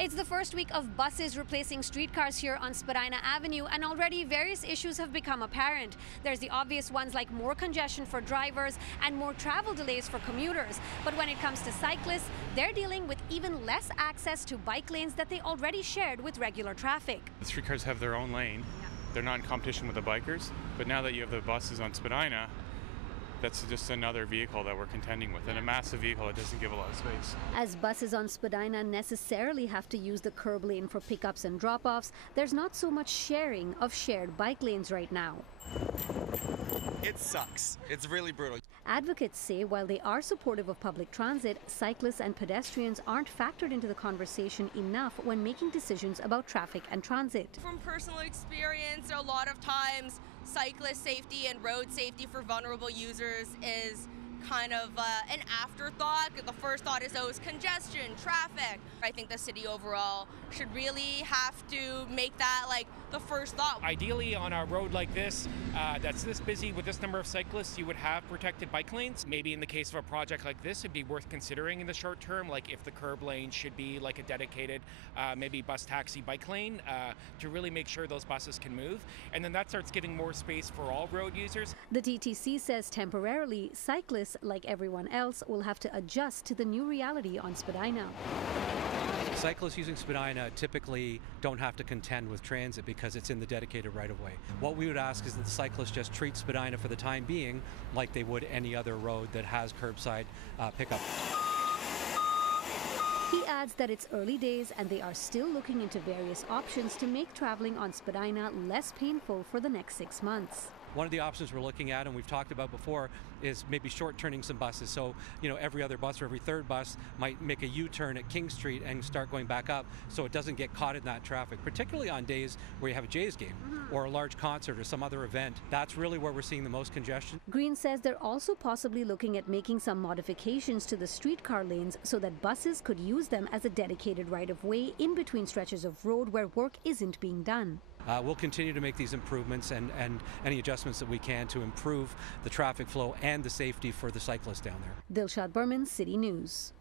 It's the first week of buses replacing streetcars here on Spadina Avenue, and already various issues have become apparent. There's the obvious ones like more congestion for drivers and more travel delays for commuters. But when it comes to cyclists, they're dealing with even less access to bike lanes that they already shared with regular traffic. The streetcars have their own lane. They're not in competition with the bikers. But now that you have the buses on Spadina, that's just another vehicle that we're contending with, and a massive vehicle that doesn't give a lot of space. As buses on Spadina necessarily have to use the curb lane for pickups and drop-offs, there's not so much sharing of shared bike lanes right now. It sucks. It's really brutal. Advocates say while they are supportive of public transit, cyclists and pedestrians aren't factored into the conversation enough when making decisions about traffic and transit. From personal experience, a lot of times cyclist safety and road safety for vulnerable users is kind of an afterthought. The first thought is always congestion, traffic. I think the city overall should really have to make that like the first thought. Ideally on a road like this, that's this busy with this number of cyclists, you would have protected bike lanes. Maybe in the case of a project like this, it'd be worth considering in the short term, like if the curb lane should be like a dedicated maybe bus taxi bike lane to really make sure those buses can move. And then that starts getting more space for all road users. The TTC says temporarily, cyclists, like everyone else, will have to adjust to the new reality on Spadina. Cyclists using Spadina typically don't have to contend with transit because it's in the dedicated right-of-way. What we would ask is that the cyclists just treat Spadina for the time being like they would any other road that has curbside pickup. He adds that it's early days and they are still looking into various options to make traveling on Spadina less painful for the next 6 months. One of the options we're looking at, and we've talked about before, is maybe short-turning some buses. So, every other bus or every third bus might make a U-turn at King Street and start going back up so it doesn't get caught in that traffic, particularly on days where you have a Jays game or a large concert or some other event. That's really where we're seeing the most congestion. Green says they're also possibly looking at making some modifications to the streetcar lanes so that buses could use them as a dedicated right-of-way in between stretches of road where work isn't being done. We'll continue to make these improvements and any adjustments that we can to improve the traffic flow and the safety for the cyclists down there. Dilshad Burman, City News.